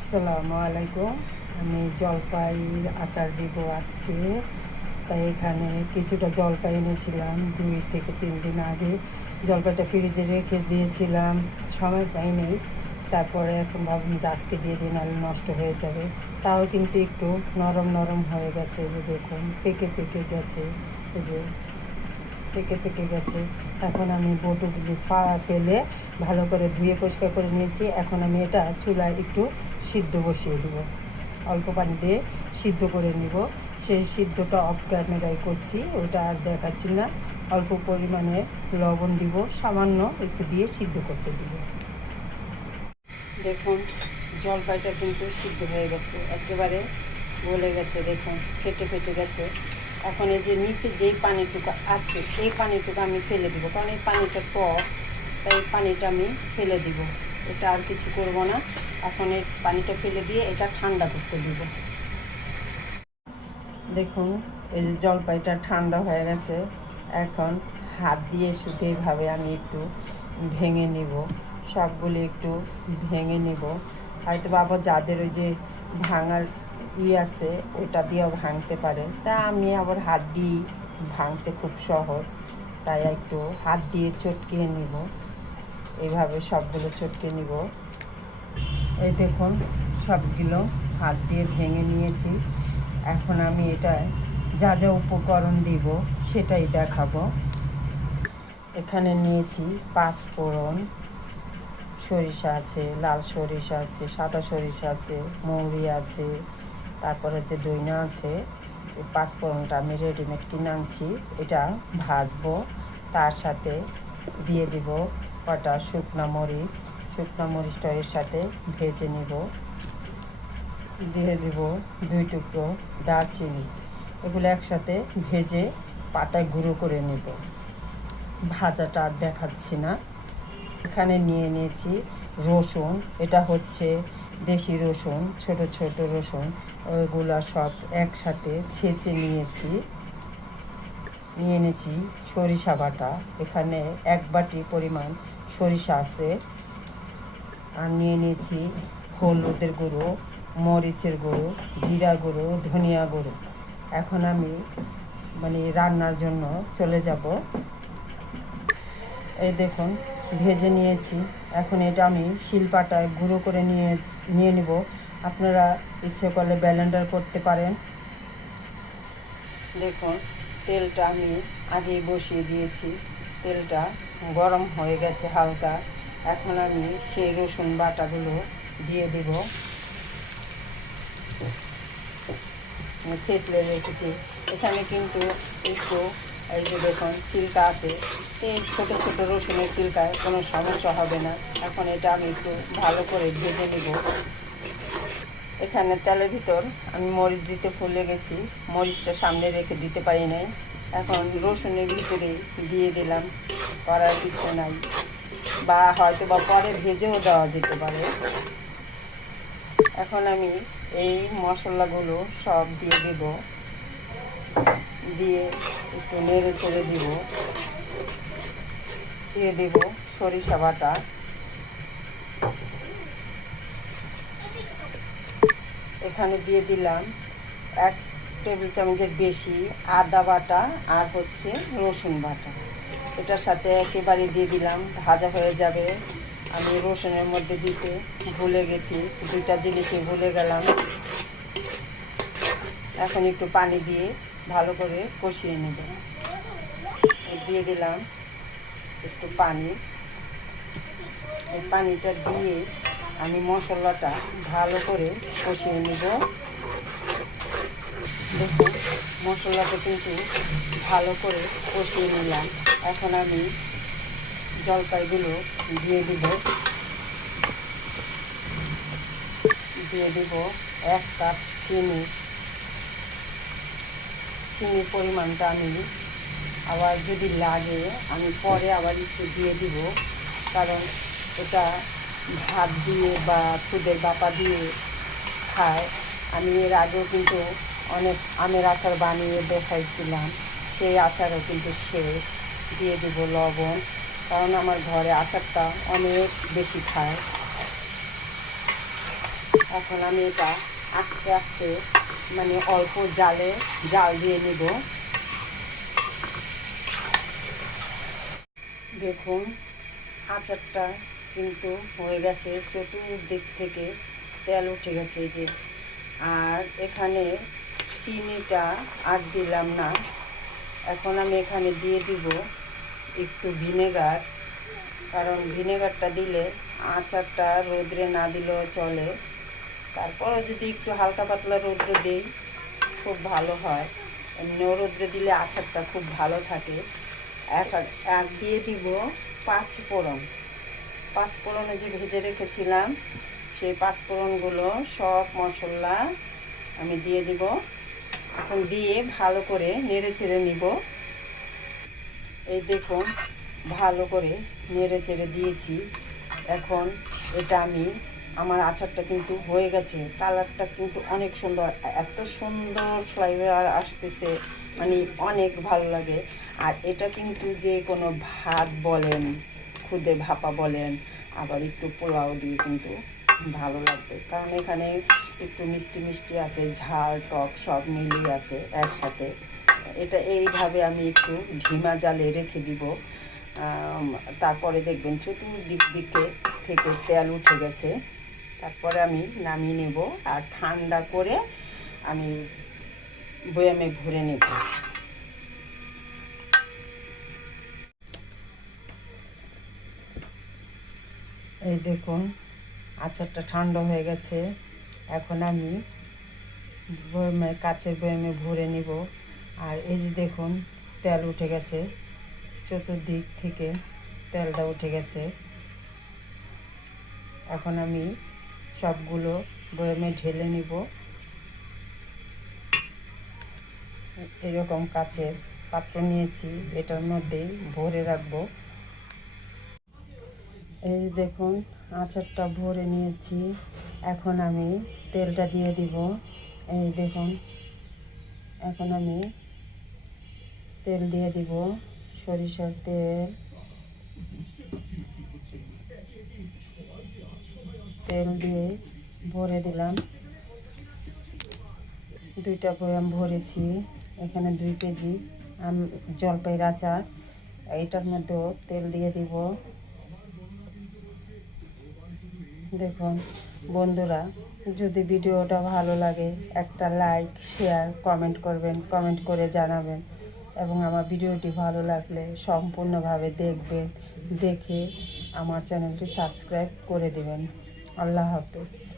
আসসালামু আলাইকুম। আমি জলপাই আচার দিব আজকে। তাই এখানে কিছুটা জলপাই এনেছিলাম দুই থেকে তিন দিন আগে। জলপাইটা ফ্রিজে রেখে দিয়েছিলাম, সময় পাইনি। তারপরে এখন ভাবলাম যে আজকে দিয়ে দিন আলু নষ্ট হয়ে যাবে। তাও কিন্তু একটু নরম নরম হয়ে গেছে যে দেখুন, পেকে পেকে গেছে, এই যে পেকে পেকে গেছে। এখন আমি বটুগুলি ফা, ফেলে ভালো করে ধুয়ে পরিষ্কার করে নিয়েছি। এখন আমি এটা চুলায় একটু সিদ্ধ বসিয়ে দিব। অল্প পানি দিয়ে সিদ্ধ করে নিব। সেই সিদ্ধটা অফ ক্যামেরায় করছি ওটা আর দেখাচ্ছি না। অল্প পরিমাণে লবণ দিব, সামান্য একটু দিয়ে সিদ্ধ করতে দিব। দেখুন, জলপাইটা কিন্তু সিদ্ধ হয়ে গেছে, একেবারে গলে গেছে, দেখুন, ফেটে ফেটে গেছে। এখন এই যে নিচে যেই পানিটুকু আছে, সেই পানিটুকু আমি ফেলে দিব, কারণ এই পানিটা টক তাই পানিটা আমি ফেলে দিব। এটা আর কিছু করব না। এখন এই পানিটা ফেলে দিয়ে এটা ঠান্ডা করতে দিব। দেখুন, এই যে জলপাইটা ঠান্ডা হয়ে গেছে। এখন হাত দিয়ে শুধু এইভাবে আমি একটু ভেঙে নিব। সবগুলি একটু ভেঙে নিব। হয়তো বাবা যাদের ওই যে ভাঙার ই আছে, ওটা দিয়েও ভাঙতে পারে। তা আমি আবার হাত দিয়ে ভাঙতে খুব সহজ। তাই একটু হাত দিয়ে চটকিয়ে নিব। এইভাবে সবগুলো চটকে নিব। এই দেখুন, সবগুলো হাত দিয়ে ভেঙে নিয়েছি। এখন আমি এটা যা যা উপকরণ দিব সেটাই দেখাবো। এখানে নিয়েছি পাঁচ ফোড়ন, সরিষা আছে, লাল সরিষা আছে, সাদা সরিষা আছে, মৌরি আছে, তারপর হচ্ছে দইনা আছে। এই পাঁচ ফোড়নটা আমি রেডিমেড কিনে আনছি। এটা ভাজবো, তার সাথে দিয়ে দিব কটা শুকনো মরিচ, শুকনো মরিচটা এর সাথে ভেজে নিব। দিয়ে দিব দুই টুকরো দারচিনি। এগুলো একসাথে ভেজে পাটায় গুঁড়ো করে নেব। ভাজাটা আর দেখাচ্ছি না। এখানে নিয়ে নিয়েছি রসুন, এটা হচ্ছে দেশি রসুন, ছোট ছোট রসুন। ওইগুলা সব একসাথে ছেঁচে নিয়েছি। নিয়ে নিয়েছি সরিষা বাটা। এখানে এক বাটি পরিমাণ সরিষা আছে। আর নিয়ে নিয়েছি হলুদের গুঁড়ো, মরিচের গুঁড়ো, জিরা গুঁড়ো, ধনিয়া গুঁড়ো। এখন আমি মানে রান্নার জন্য চলে যাব। এই দেখুন, ভেজে নিয়েছি। এখন এটা আমি শিলপাটায় গুঁড়ো করে নিয়ে নিয়ে নিব। আপনারা ইচ্ছে করলে ব্যালেন্ডার করতে পারেন। দেখুন, তেলটা আমি আগেই বসিয়ে দিয়েছি। তেলটা গরম হয়ে গেছে হালকা। এখন আমি সেই রসুন বাটাগুলো দিয়ে দেব। থেতলে রেখেছি। এখানে কিন্তু একটু এই যে দেখুন চিল্কা আছে। এই ছোটো ছোটো রসুনের চিল্কায় কোনো সমস্যা হবে না। এখন এটা আমি একটু ভালো করে ভেজে নিব। এখানে তেলের ভিতর আমি মরিচ দিতে ভুলে গেছি। মরিচটা সামনে রেখে দিতে পারি নাই। এখন রসুনের ভিতরে দিয়ে দিলাম, করার কিছু নাই। বা হয়তো বা পরে ভেজেও দেওয়া যেতে পারে। এখন আমি এই মশলাগুলো সব দিয়ে দেব। দিয়ে একটু নেড়ে চেড়ে দিব। দিয়ে দেব সরিষা বাটা। এখানে দিয়ে দিলাম এক টেবিল চামচের বেশি আদা বাটা আর হচ্ছে রসুন বাটা। এটার সাথে একেবারে দিয়ে দিলাম, ভাজা হয়ে যাবে। আমি রসুনের মধ্যে দিতে ভুলে গেছি, দুইটা জিনিসই ভুলে গেলাম। এখন একটু পানি দিয়ে ভালো করে কষিয়ে নেব দিয়ে দিলাম একটু পানি। এই পানিটা দিয়ে আমি মশলাটা ভালো করে কষিয়ে নেব। দেখুন মশলাটা কিন্তু ভালো করে কষিয়ে নিলাম। এখন আমি জলপাইগুলো দিয়ে দিব। দিয়ে দিব এক কাপ চিনি। চিনির পরিমাণটা আমি আবার যদি লাগে, আমি পরে আবার একটু দিয়ে দিব। কারণ এটা ভাত দিয়ে বা খুদের বাপা দিয়ে খায়। আমি এর আগেও কিন্তু অনেক আমের আচার বানিয়ে দেখাইছিলাম, সেই আচারও কিন্তু শেষ। দিয়ে দিব লবণ, কারণ আমার ঘরে আচারটা অনেক বেশি খায়। এখন আমি এটা আস্তে আস্তে মানে অল্প জালে জাল দিয়ে নিব। দেখুন, আচারটা কিন্তু হয়ে গেছে, চতুর্দিক থেকে তেল উঠে গেছে যে। আর এখানে চিনিটা আর দিলাম না। এখন আমি এখানে দিয়ে দিব একটু ভিনেগার, কারণ ভিনেগারটা দিলে আচারটা রোদ্রে না দিলেও চলে। তারপরে যদি একটু হালকা পাতলা রোদ্রে দিই, খুব ভালো হয়। এমনিও রোদ্রে দিলে আচারটা খুব ভালো থাকে। এক এক দিয়ে দিব পাঁচ ফোড়ন। পাঁচ ফোড়নে যে ভেজে রেখেছিলাম, সেই পাঁচ ফোড়নগুলো সব মশলা আমি দিয়ে দিব। এখন দিয়ে ভালো করে নেড়ে চেড়ে নিব। এই দেখুন, ভালো করে নেড়ে চেড়ে দিয়েছি। এখন এটা আমি, আমার আচারটা কিন্তু হয়ে গেছে। কালারটা কিন্তু অনেক সুন্দর, এত সুন্দর ফ্লেভার আসতেছে মানে অনেক ভালো লাগে। আর এটা কিন্তু যে কোনো ভাত বলেন, খুদে ভাপা বলেন, আবার একটু পোলাও দিয়ে কিন্তু ভালো লাগবে। কারণ এখানে একটু মিষ্টি মিষ্টি আছে, ঝাল, টক সব মিলিয়ে আছে একসাথে। এটা এইভাবে আমি একটু ঢিমা জালে রেখে দিব। তারপরে দেখবেন চতুর্দিক দিকে থেকে তেল উঠে গেছে। তারপরে আমি নামিয়ে নেব আর ঠান্ডা করে আমি বয়ামে ভরে নেব। এই দেখুন আচারটা ঠান্ডা হয়ে গেছে। এখন আমি কাচের বয়ামে ভরে নিব। আর এই যে দেখুন, তেল উঠে গেছে। চতুর্দিক থেকে তেলটা উঠে গেছে। এখন আমি সবগুলো বয়ামে ঢেলে নিব। এরকম কাচের পাত্র নিয়েছি, এটার মধ্যেই ভরে রাখব। এই দেখুন আচারটা ভরে নিয়েছি। এখন আমি তেলটা দিয়ে দিব। এই দেখুন, এখন আমি তেল দিয়ে দিব। সরিষার তেল। তেল দিয়ে ভরে দিলাম। দুইটা বয়াম ভরেছি। এখানে দুই কেজি আম জলপাইয়ের আচার। এইটার মধ্যেও তেল দিয়ে দিব। দেখুন, বন্ধুরা, যদি ভিডিওটা ভালো লাগে, একটা লাইক শেয়ার কমেন্ট করবেন কমেন্ট করে জানাবেন। এবং আমার ভিডিওটি ভালো লাগলে সম্পূর্ণভাবে দেখবেন, দেখে আমার চ্যানেলটি সাবস্ক্রাইব করে দেবেন। আল্লাহ হাফিজ।